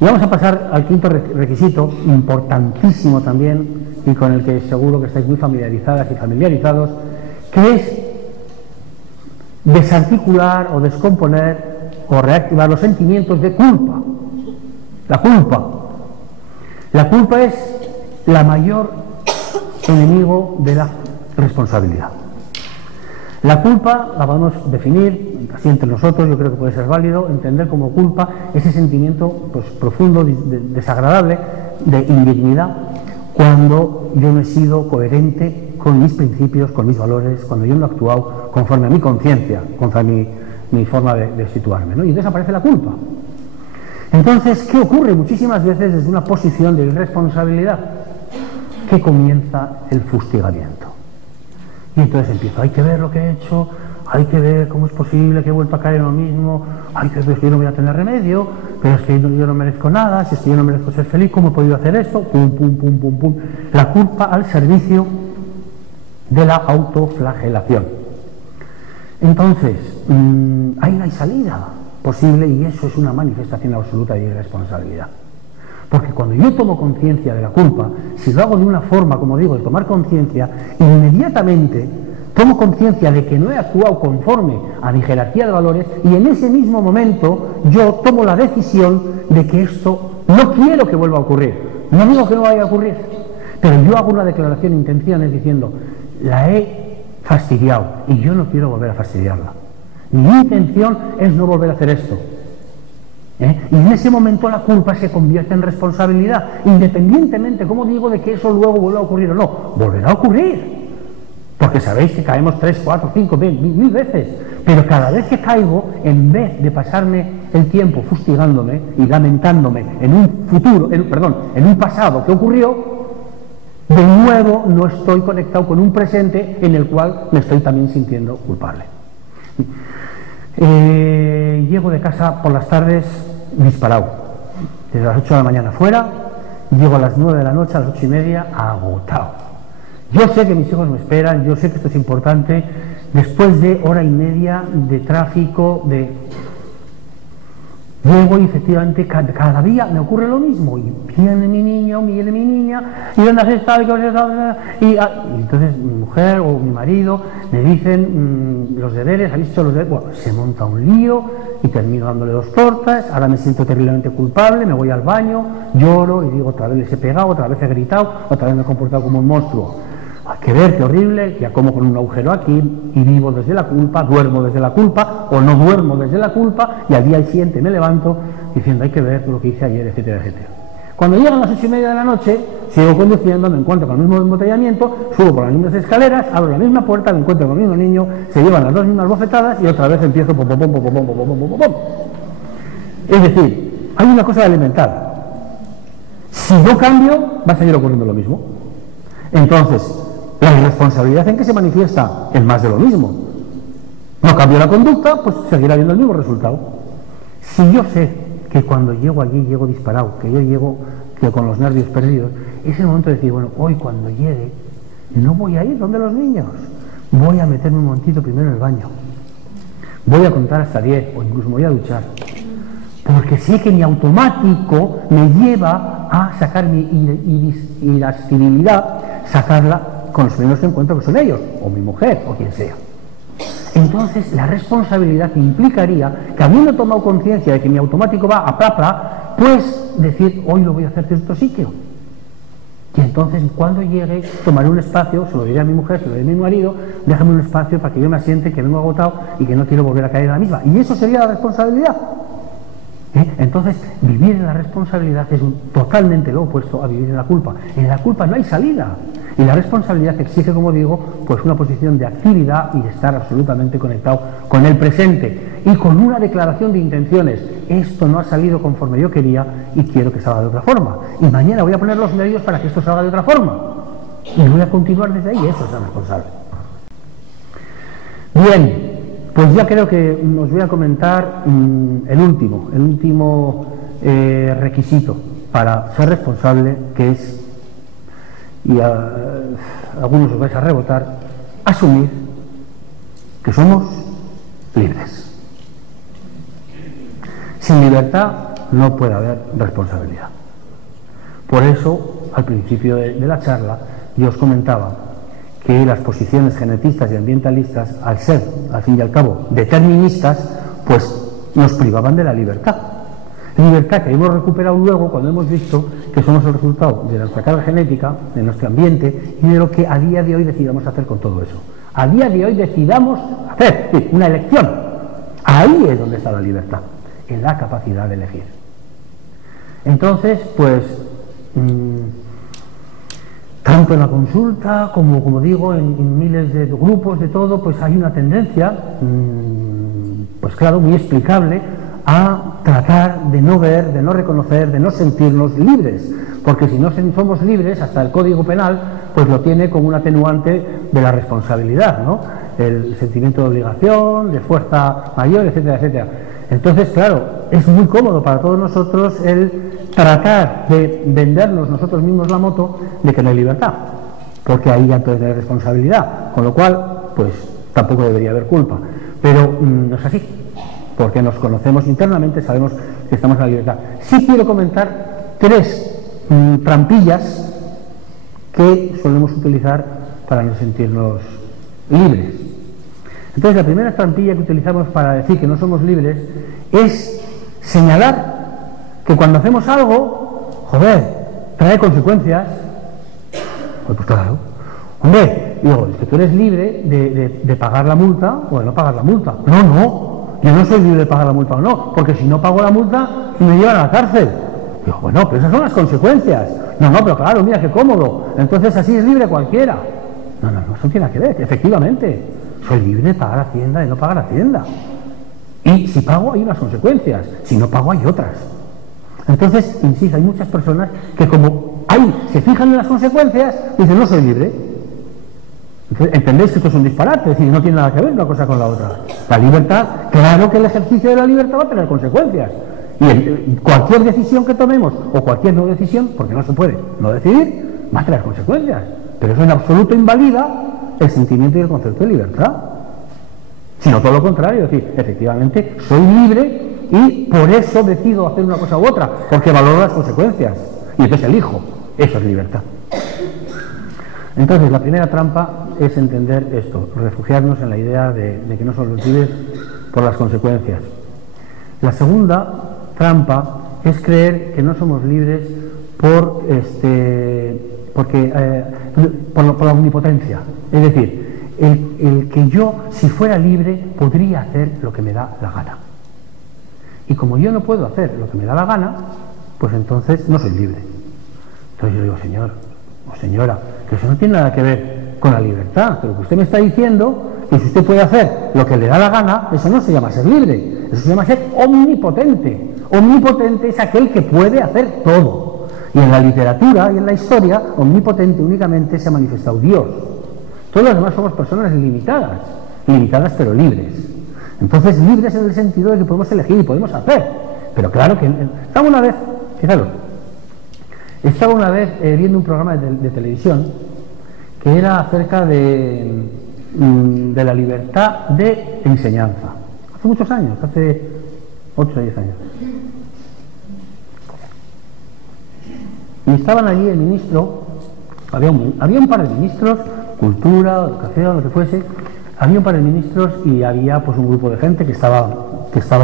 Y vamos a pasar al quinto requisito, importantísimo también, y con el que seguro que estáis muy familiarizadas y familiarizados, que es desarticular o descomponer o reactivar los sentimientos de culpa. La culpa. La culpa es la mayor enemigo de la responsabilidad. La culpa la podemos definir, así entre nosotros, yo creo que puede ser válido, entender como culpa ese sentimiento pues, profundo, desagradable, de indignidad, cuando yo no he sido coherente con mis principios, con mis valores, cuando yo no he actuado conforme a mi conciencia, conforme a mi forma de situarme, ¿no? Y entonces aparece la culpa. Entonces, ¿qué ocurre muchísimas veces desde una posición de irresponsabilidad? Que comienza el fustigamiento. Y entonces empiezo, hay que ver lo que he hecho, hay que ver cómo es posible que he vuelto a caer en lo mismo, hay que ver que yo no voy a tener remedio, pero es que yo no merezco nada, si es que yo no merezco ser feliz, ¿cómo he podido hacer esto? Pum, pum, pum, pum, pum. La culpa al servicio de la autoflagelación. Entonces, ahí no hay salida posible y eso es una manifestación absoluta de irresponsabilidad. Porque cuando yo tomo conciencia de la culpa, si lo hago de una forma, como digo, de tomar conciencia, inmediatamente tomo conciencia de que no he actuado conforme a mi jerarquía de valores y en ese mismo momento yo tomo la decisión de que esto no quiero que vuelva a ocurrir. No digo que no vaya a ocurrir, pero yo hago una declaración de intenciones diciendo, la he fastidiado y yo no quiero volver a fastidiarla. Mi intención es no volver a hacer esto. Y en ese momento la culpa se convierte en responsabilidad, independientemente, como digo, de que eso luego vuelva a ocurrir o no. Volverá a ocurrir, porque sabéis que caemos 3, 4, 5, 1000 veces, pero cada vez que caigo, en vez de pasarme el tiempo fustigándome y lamentándome en un pasado que ocurrió, de nuevo no estoy conectado con un presente en el cual me estoy también sintiendo culpable. Llego de casa por las tardes disparado, desde las 8 de la mañana fuera, llego a las 9 de la noche, a las 8:30, agotado. Yo sé que mis hijos me esperan, yo sé que esto es importante, después de hora y media de tráfico, llego y efectivamente cada día me ocurre lo mismo, y viene mi niño, viene mi niña, y dónde has estado, y entonces mi mujer o mi marido me dicen los deberes, habéis hecho los deberes, bueno, se monta un lío y termino dándole 2 tortas, ahora me siento terriblemente culpable, me voy al baño, lloro y digo, otra vez les he pegado, otra vez he gritado, otra vez me he comportado como un monstruo. Hay que ver, qué horrible, ya como con un agujero aquí y vivo desde la culpa, duermo desde la culpa o no duermo desde la culpa y al día siguiente me levanto diciendo hay que ver lo que hice ayer, etcétera, etcétera. Cuando llegan las 8:30 de la noche, sigo conduciendo, me encuentro con el mismo embotellamiento, subo por las mismas escaleras, abro la misma puerta, me encuentro con el mismo niño, se llevan las 2 mismas bofetadas y otra vez empiezo pom, pom, pom, pom, pom, pom, pom, pom, pom. Es decir, hay una cosa elemental. Si no cambio, va a seguir ocurriendo lo mismo. Entonces, la irresponsabilidad en que se manifiesta es más de lo mismo. No cambio la conducta, pues seguirá habiendo el mismo resultado. Si yo sé que cuando llego allí llego disparado, que yo llego con los nervios perdidos, es el momento de decir, bueno, hoy cuando llegue no voy a ir donde los niños, voy a meterme un momentito primero en el baño, voy a contar hasta 10 o incluso me voy a duchar, porque sé que mi automático me lleva a sacar mi irascibilidad, sacarla con los primeros que encuentro, que son ellos, o mi mujer, o quien sea. Entonces, la responsabilidad implicaría que, habiendo tomado conciencia de que mi automático va a plapla, pues decir, hoy lo voy a hacer de otro sitio. Y entonces, cuando llegue, tomaré un espacio, se lo diré a mi mujer, se lo diré a mi marido, déjame un espacio para que yo me asiente, que vengo agotado y que no quiero volver a caer en la misma. Y eso sería la responsabilidad. Entonces, vivir en la responsabilidad es totalmente lo opuesto a vivir en la culpa. En la culpa no hay salida. Y la responsabilidad exige, como digo, pues una posición de actividad y de estar absolutamente conectado con el presente y con una declaración de intenciones. Esto no ha salido conforme yo quería y quiero que salga de otra forma. Y mañana voy a poner los medios para que esto salga de otra forma. Y voy a continuar desde ahí, eso es la responsable. Bien, pues ya creo que os voy a comentar el último requisito para ser responsable, que es, y algunos os vais a rebotar, asumir que somos libres. Sin libertad no puede haber responsabilidad. Por eso, al principio de la charla, yo os comentaba que las posiciones genetistas y ambientalistas, al ser, al fin y al cabo, deterministas, pues nos privaban de la libertad. Libertad que hemos recuperado luego cuando hemos visto que somos el resultado de nuestra carga genética, de nuestro ambiente y de lo que a día de hoy decidamos hacer con todo eso. A día de hoy decidamos hacer una elección. Ahí es donde está la libertad, en la capacidad de elegir. Entonces, pues, tanto en la consulta como digo, en miles de grupos, de todo, pues hay una tendencia, pues claro, muy explicable, a tratar de no ver, de no reconocer, de no sentirnos libres, porque si no somos libres, hasta el Código Penal pues lo tiene como un atenuante de la responsabilidad, ¿no? El sentimiento de obligación, de fuerza mayor, etcétera, etcétera. Entonces, claro, es muy cómodo para todos nosotros el tratar de vendernos nosotros mismos la moto de que no hay libertad, porque ahí ya entonces hay responsabilidad, con lo cual, pues tampoco debería haber culpa, pero no es así. Porque nos conocemos internamente, sabemos que estamos en la libertad. Sí quiero comentar 3 trampillas que solemos utilizar para no sentirnos libres. Entonces, la primera trampilla que utilizamos para decir que no somos libres es señalar que cuando hacemos algo, joder, trae consecuencias. Pues claro. Hombre, digo, es que tú eres libre de pagar la multa o de no pagar la multa. No. Yo no soy libre de pagar la multa o no, porque si no pago la multa me llevan a la cárcel. Digo, bueno, pero esas son las consecuencias. No, pero claro, mira qué cómodo. Entonces así es libre cualquiera. No, eso no tiene nada que ver. Efectivamente, soy libre de pagar Hacienda y no pagar Hacienda. Y si pago hay unas consecuencias, si no pago hay otras. Entonces, insisto, hay muchas personas que como ahí se fijan en las consecuencias, dicen, no soy libre. Entonces, entendéis que esto es un disparate, es decir, no tiene nada que ver una cosa con la otra. La libertad, claro que el ejercicio de la libertad va a tener consecuencias. Y cualquier decisión que tomemos, o cualquier no decisión, porque no se puede no decidir, va a tener consecuencias. Pero eso en absoluto invalida el sentimiento y el concepto de libertad. Sino todo lo contrario, es decir, efectivamente soy libre y por eso decido hacer una cosa u otra, porque valoro las consecuencias. Y entonces elijo. Eso es libertad. Entonces, la primera trampa es entender esto, refugiarnos en la idea de que no somos libres por las consecuencias. La segunda trampa es creer que no somos libres por la omnipotencia. Es decir, el que yo, si fuera libre, podría hacer lo que me da la gana. Y como yo no puedo hacer lo que me da la gana, pues entonces no soy libre. Entonces yo digo, señor o señora, que eso no tiene nada que ver con la libertad, pero que usted me está diciendo que si usted puede hacer lo que le da la gana, eso no se llama ser libre, eso se llama ser omnipotente. Omnipotente es aquel que puede hacer todo. Y en la literatura y en la historia, omnipotente únicamente se ha manifestado Dios. Todos los demás somos personas limitadas pero libres. Entonces, libres en el sentido de que podemos elegir y podemos hacer. Pero claro que estaba una vez, fijaros, viendo un programa de televisión que era acerca de la libertad de enseñanza. Hace muchos años, hace 8 o 10 años. Y estaban allí el ministro, había un par de ministros, cultura, educación, lo que fuese, había un par de ministros y había pues un grupo de gente que estaba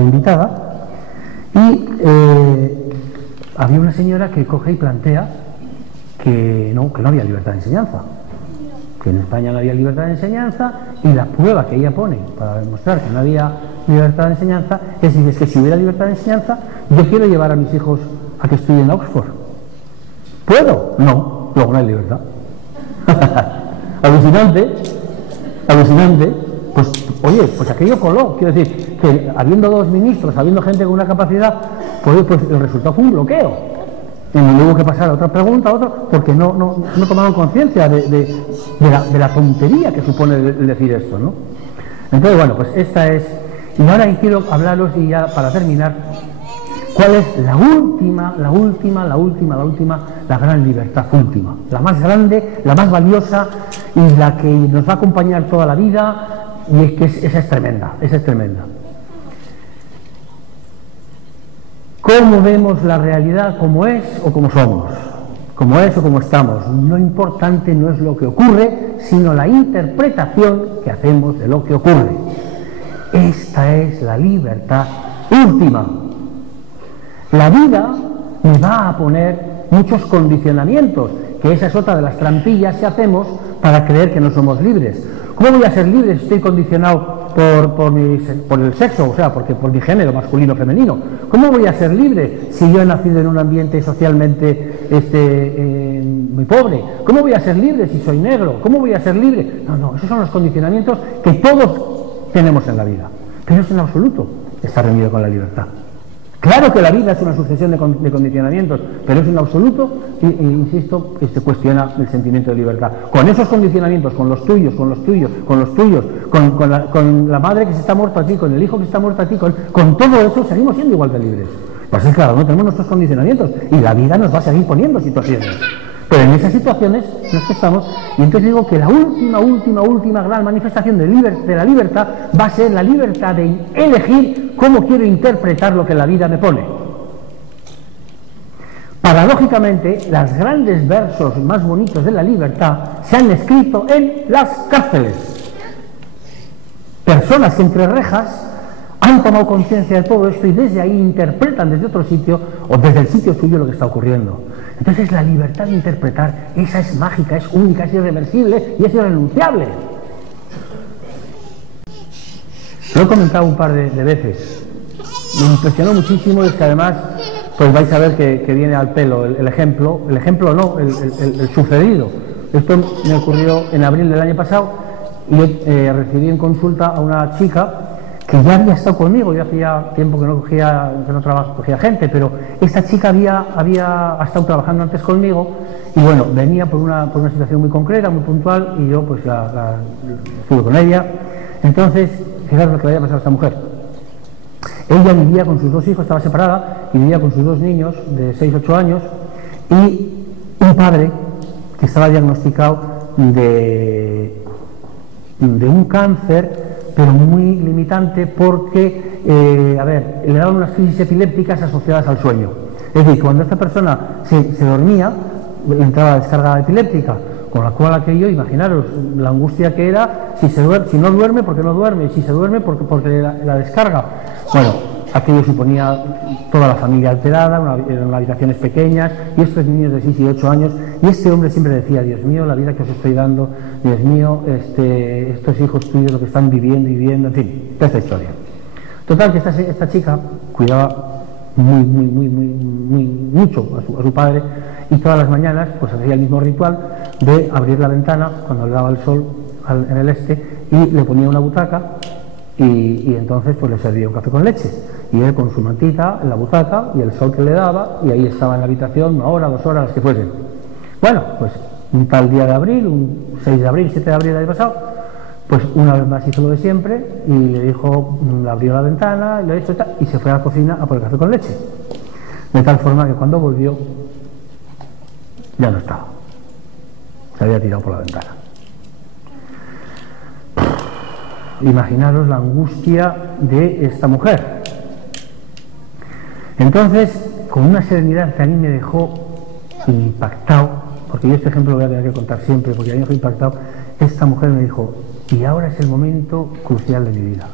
invitada y había una señora que coge y plantea que no había libertad de enseñanza, que en España no había libertad de enseñanza, y la prueba que ella pone para demostrar que no había libertad de enseñanza es que si hubiera libertad de enseñanza, yo quiero llevar a mis hijos a que estudien en Oxford. ¿Puedo? No, luego no hay libertad. Alucinante, pues oye, pues aquello coló. Quiero decir, que habiendo 2 ministros, habiendo gente con una capacidad, pues el resultado fue un bloqueo. Y no hubo que pasar a otra pregunta, porque no tomaron conciencia de la tontería que supone el decir esto, ¿no? Entonces, bueno, pues esta es... Y ahora quiero hablaros, y ya para terminar, cuál es la gran libertad última, la más grande, la más valiosa y la que nos va a acompañar toda la vida, y es que esa es tremenda, cómo vemos la realidad, como es o como somos, como es o como estamos. Lo importante no es lo que ocurre, sino la interpretación que hacemos de lo que ocurre. Esta es la libertad última. La vida me va a poner muchos condicionamientos, que esa es otra de las trampillas que hacemos para creer que no somos libres. ¿Cómo voy a ser libre si estoy condicionado por el sexo, o sea, por mi género, masculino o femenino? ¿Cómo voy a ser libre si yo he nacido en un ambiente socialmente muy pobre? ¿Cómo voy a ser libre si soy negro? ¿Cómo voy a ser libre? No, esos son los condicionamientos que todos tenemos en la vida, pero eso en absoluto está reñido con la libertad. Claro que la vida es una sucesión de condicionamientos, pero eso en absoluto, insisto, cuestiona el sentimiento de libertad. Con esos condicionamientos, con los tuyos, con la madre que se está muerta a ti, con el hijo que se está muerto a ti, con todo eso seguimos siendo igual de libres. Pues es claro, no tenemos nuestros condicionamientos y la vida nos va a seguir poniendo situaciones. Pero en esas situaciones en las que estamos, y entonces digo que la última gran manifestación de la libertad va a ser la libertad de elegir cómo quiero interpretar lo que la vida me pone. Paradójicamente, los grandes versos más bonitos de la libertad se han escrito en las cárceles. Personas que entre rejas han tomado conciencia de todo esto y desde ahí interpretan desde otro sitio o desde el sitio suyo lo que está ocurriendo. Entonces la libertad de interpretar, esa es mágica, es única, es irreversible y es irrenunciable. Lo he comentado un par de veces. Me impresionó muchísimo, es que además pues vais a ver que viene al pelo el ejemplo no, el sucedido. Esto me ocurrió en abril del año pasado y yo recibí en consulta a una chica que ya había estado conmigo. Yo hacía tiempo que no cogía gente, pero esta chica había estado trabajando antes conmigo y bueno, venía por una situación muy concreta, muy puntual, y yo pues estuve con ella. Entonces, fijaros lo que le había pasado a esta mujer. Ella vivía con sus dos hijos, estaba separada, y vivía con sus dos niños de 6-8 años, y un padre que estaba diagnosticado de un cáncer, pero muy limitante porque, le daban unas crisis epilépticas asociadas al sueño. Es decir, cuando esta persona se dormía, le entraba la descarga epiléptica, con la cual aquello, imaginaros la angustia que era, si no duerme, ¿por qué no duerme? Y si se duerme, porque la descarga. Bueno, aquello suponía toda la familia alterada, eran habitaciones pequeñas, y estos niños de 6 y 8 años, y este hombre siempre decía: Dios mío, la vida que os estoy dando, Dios mío, estos hijos tuyos, lo que están viviendo, en fin, toda esta historia. Total, que esta chica cuidaba mucho a su padre, y todas las mañanas pues hacía el mismo ritual de abrir la ventana cuando le daba el sol en el este, y le ponía una butaca, y entonces pues le servía un café con leche, y él con su mantita en la butaca y el sol que le daba, y ahí estaba en la habitación 1 hora, 2 horas, las que fuesen. Bueno, pues un tal día de abril, un 6 de abril, 7 de abril del año pasado, pues una vez más hizo lo de siempre y le dijo, le abrió la ventana, lo hecho y se fue a la cocina a por el café con leche. De tal forma que cuando volvió ya no estaba, se había tirado por la ventana. Imaginaros la angustia de esta mujer. Entonces, con una serenidad que a mí me dejó impactado, porque yo este ejemplo lo voy a tener que contar siempre, porque a mí me dejó impactado, esta mujer me dijo: y ahora es el momento crucial de mi vida.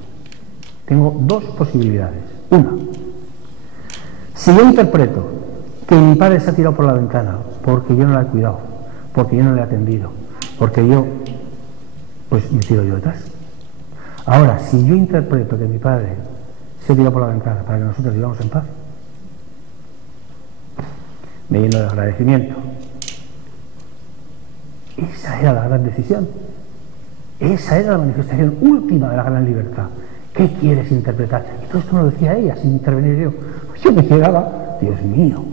Tengo 2 posibilidades. Una, si yo interpreto que mi padre se ha tirado por la ventana porque yo no la he cuidado, porque yo no le he atendido, porque yo, pues me tiro yo detrás. Ahora, si yo interpreto que mi padre se ha tirado por la ventana para que nosotros vivamos en paz, me lleno de agradecimiento. Esa era la gran decisión. Esa era la manifestación última de la gran libertad. ¿Qué quieres interpretar? Y todo esto me lo decía ella, sin intervenir yo. Pues yo me quedaba, Dios mío,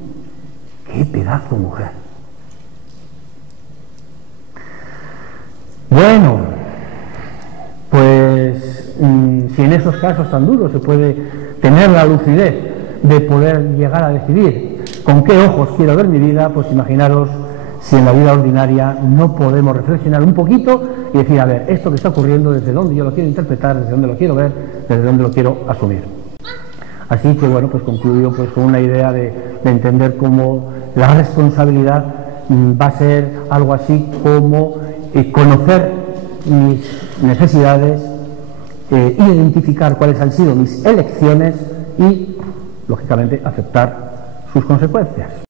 qué pedazo de mujer. Bueno, pues si en esos casos tan duros se puede tener la lucidez de poder llegar a decidir con qué ojos quiero ver mi vida, pues imaginaros si en la vida ordinaria no podemos reflexionar un poquito y decir: a ver, esto que está ocurriendo, desde dónde yo lo quiero interpretar, desde dónde lo quiero ver, desde dónde lo quiero asumir. Así que bueno, pues concluyo pues con una idea de entender cómo la responsabilidad va a ser algo así como conocer mis necesidades, identificar cuáles han sido mis elecciones y, lógicamente, aceptar sus consecuencias.